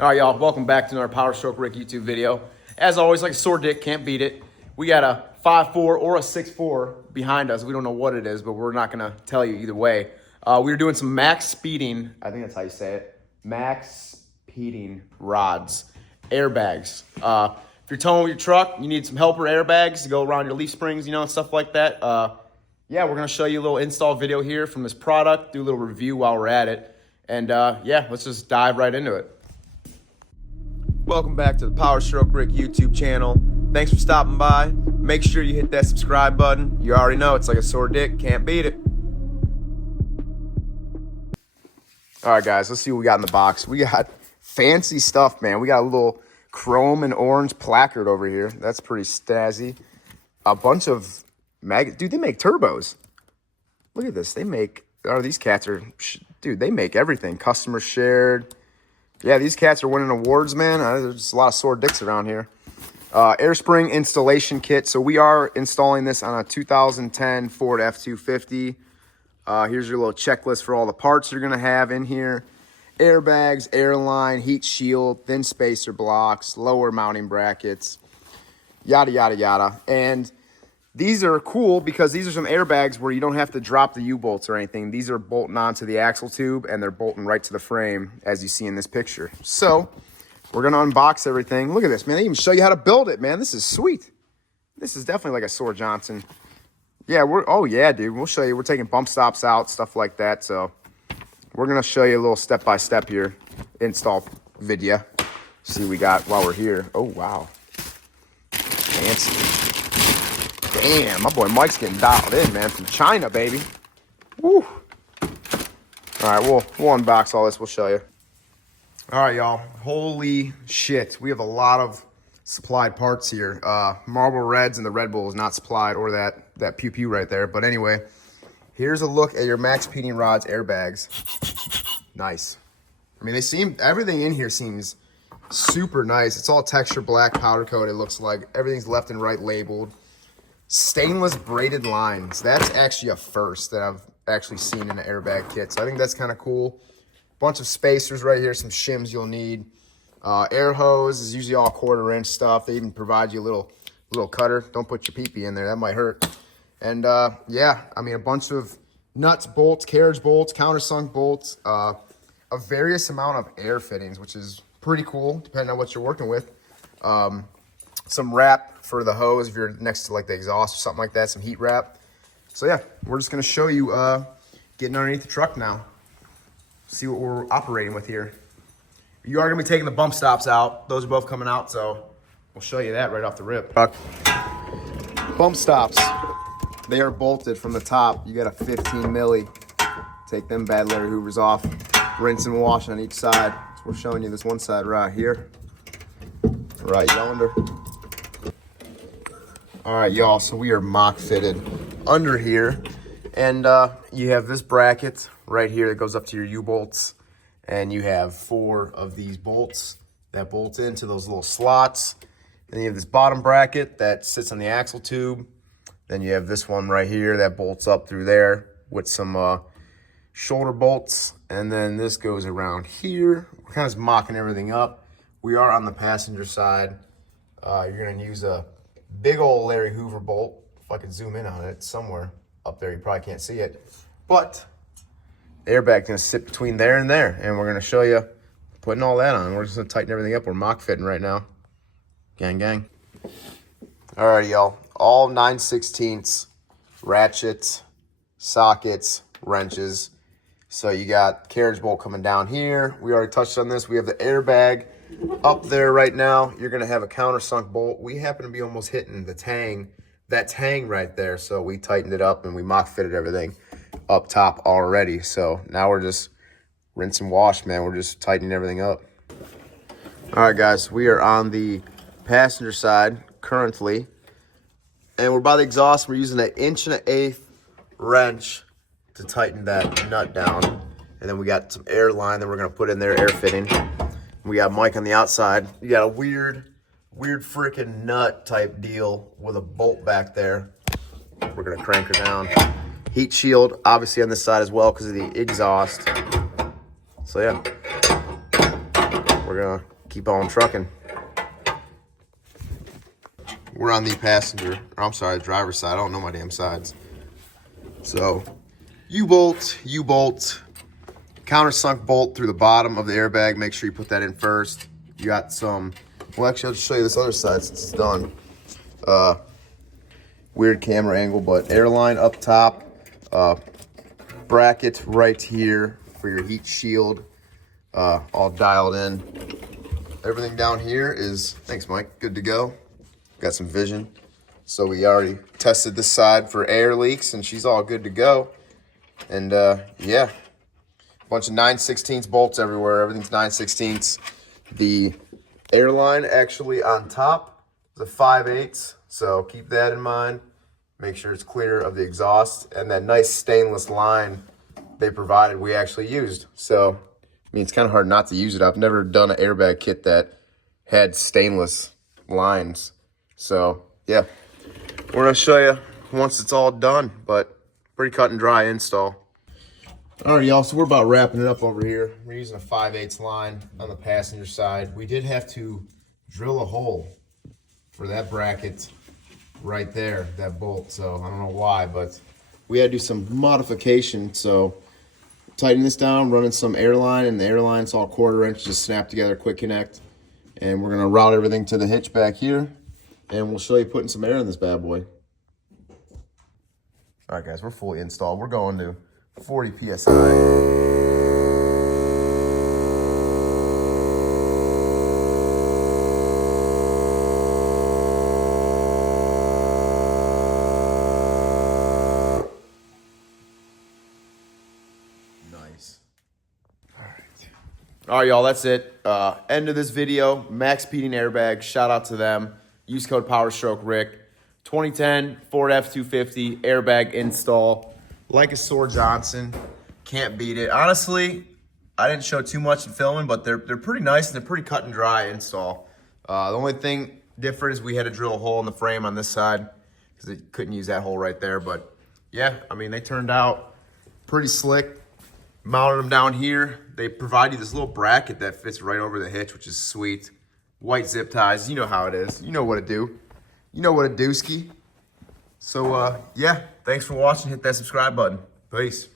All right, y'all, welcome back to another Power Stroke Rick YouTube video. As always, like a sore dick, can't beat it. We got a 5.4 or a 6.4 behind us. We don't know what it is, but we're not gonna tell you either way. We were doing some Maxpeeding, I think that's how you say it, Maxpeeding rods, airbags. If you're towing with your truck, you need some helper airbags to go around your leaf springs, and stuff like that. Yeah, we're gonna show you a little install video here from this product, do a little review while we're at it. And yeah, let's just dive right into it. Welcome back to the Power Stroke Rick YouTube channel. Thanks for stopping by. Make sure you hit that subscribe button. You already know it's like a sore dick, can't beat it. All right, guys, let's see what we got in the box. We got fancy stuff, man. We got a little chrome and orange placard over here. That's pretty snazzy. A bunch of dude, they make turbos. Look at this. They make, these cats are, dude, they make everything. Customer shared. Yeah, these cats are winning awards, man. There's just a lot of sore dicks around here. Air spring installation kit. So we are installing this on a 2010 Ford F-250. Here's your little checklist for all the parts you're going to have in here. Airbags, airline, heat shield, thin spacer blocks, lower mounting brackets, yada, yada, yada. And these are cool because these are some airbags where you don't have to drop the U-bolts or anything. These are bolting onto the axle tube and they're bolting right to the frame as you see in this picture. So we're going to unbox everything. Look at this, man. They even show you how to build it, man. This is sweet. This is definitely like a Sword Johnson. Yeah, oh yeah, dude. We'll show you. We're taking bump stops out, stuff like that. So we're going to show you a little step-by-step here. Install video. See what we got while we're here. Oh, wow. Fancy. Damn, my boy Mike's getting dialed in, man, from China, baby. Woo. All right, we'll unbox all this. We'll show you. All right, y'all. Holy shit. We have a lot of supplied parts here. Marble Reds and the Red Bull is not supplied, or that pew-pew right there. But anyway, here's a look at your Maxpeeding rods airbags. Nice. I mean, everything in here seems super nice. It's all texture black powder coat, it looks like. Everything's left and right labeled. Stainless braided lines. That's actually a first that I've actually seen in an airbag kit. So I think that's kind of cool. Bunch of spacers right here, some shims you'll need. Air hose is usually all 1/4 inch stuff. They even provide you a little cutter. Don't put your pee-pee in there, that might hurt. And yeah, I mean, a bunch of nuts, bolts, carriage bolts, countersunk bolts, a various amount of air fittings, which is pretty cool depending on what you're working with. Some wrap for the hose if you're next to like the exhaust or something like that, some heat wrap. So yeah, we're just gonna show you getting underneath the truck now. See what we're operating with here. You are gonna be taking the bump stops out. Those are both coming out, so we'll show you that right off the rip. Bump stops, they are bolted from the top. You got a 15 milli. Take them bad Larry Hoovers off, rinse and wash on each side. So we're showing you this one side right here, right yonder. All right, y'all, so we are mock fitted under here. And you have this bracket right here that goes up to your U-bolts. And you have 4 of these bolts that bolt into those little slots. Then you have this bottom bracket that sits on the axle tube. Then you have this one right here that bolts up through there with some shoulder bolts. And then this goes around here. We're kind of just mocking everything up. We are on the passenger side. You're gonna use a big old Larry Hoover bolt. If I could zoom in on it somewhere up there, you probably can't see it. But the airbag's gonna sit between there and there, and we're gonna show you putting all that on. We're just gonna tighten everything up. We're mock fitting right now. Gang, gang. All right, y'all. All 9/16 ratchets, sockets, wrenches. So you got carriage bolt coming down here. We already touched on this. We have the airbag up there right now. You're gonna have a countersunk bolt. We happen to be almost hitting the tang, that tang right there. So we tightened it up and we mock fitted everything up top already. So now we're just rinse and wash, man. We're just tightening everything up. All right, guys, we are on the passenger side currently, and we're by the exhaust. We're using an 1 1/8" wrench to tighten that nut down. And then we got some air line that we're gonna put in there, air fitting. We got Mike on the outside. You got a weird freaking nut type deal with a bolt back there. We're gonna crank her down. Heat shield, obviously on this side as well because of the exhaust. So yeah, we're we're gonna keep on trucking. We're on the passenger, or I'm sorry, the driver's side. I don't know my damn sides. So, U-bolt, countersunk bolt through the bottom of the airbag. Make sure you put that in first. You got some, well, actually, I'll just show you this other side since it's done. Weird camera angle, but airline up top, bracket right here for your heat shield, all dialed in. Everything down here is, thanks Mike, good to go. Got some vision. So we already tested this side for air leaks and she's all good to go. And yeah, a bunch of 9/16 bolts everywhere. Everything's 9/16. The airline actually on top is a 5/8. So keep that in mind. Make sure it's clear of the exhaust. And that nice stainless line they provided, we actually used. So, I mean, it's kind of hard not to use it. I've never done an airbag kit that had stainless lines. So, yeah, we're going to show you once it's all done, but pretty cut and dry install. All right, y'all, so we're about wrapping it up over here. We're using a 5/8 line on the passenger side. We did have to drill a hole for that bracket right there, that bolt. So, I don't know why, but we had to do some modification. So, tighten this down, running some airline, and the airline's all 1/4 inch, just snap together, quick connect. And we're going to route everything to the hitch back here. And we'll show you putting some air in this bad boy. All right, guys, we're fully installed. We're going to 40 PSI. Nice. All right, y'all, that's it. End of this video. Maxpeeding airbag. Shout out to them. Use code PowerStrokeRick. 2010 Ford F-250 airbag install. Like a Sword Johnson. Can't beat it. Honestly, I didn't show too much in filming, but they're pretty nice and they're pretty cut and dry install. The only thing different is we had to drill a hole in the frame on this side because they couldn't use that hole right there. But yeah, I mean, they turned out pretty slick. Mounted them down here. They provide you this little bracket that fits right over the hitch, which is sweet. White zip ties. You know how it is. You know what to do. You know what a dooski. So, yeah, thanks for watching. Hit that subscribe button. Peace.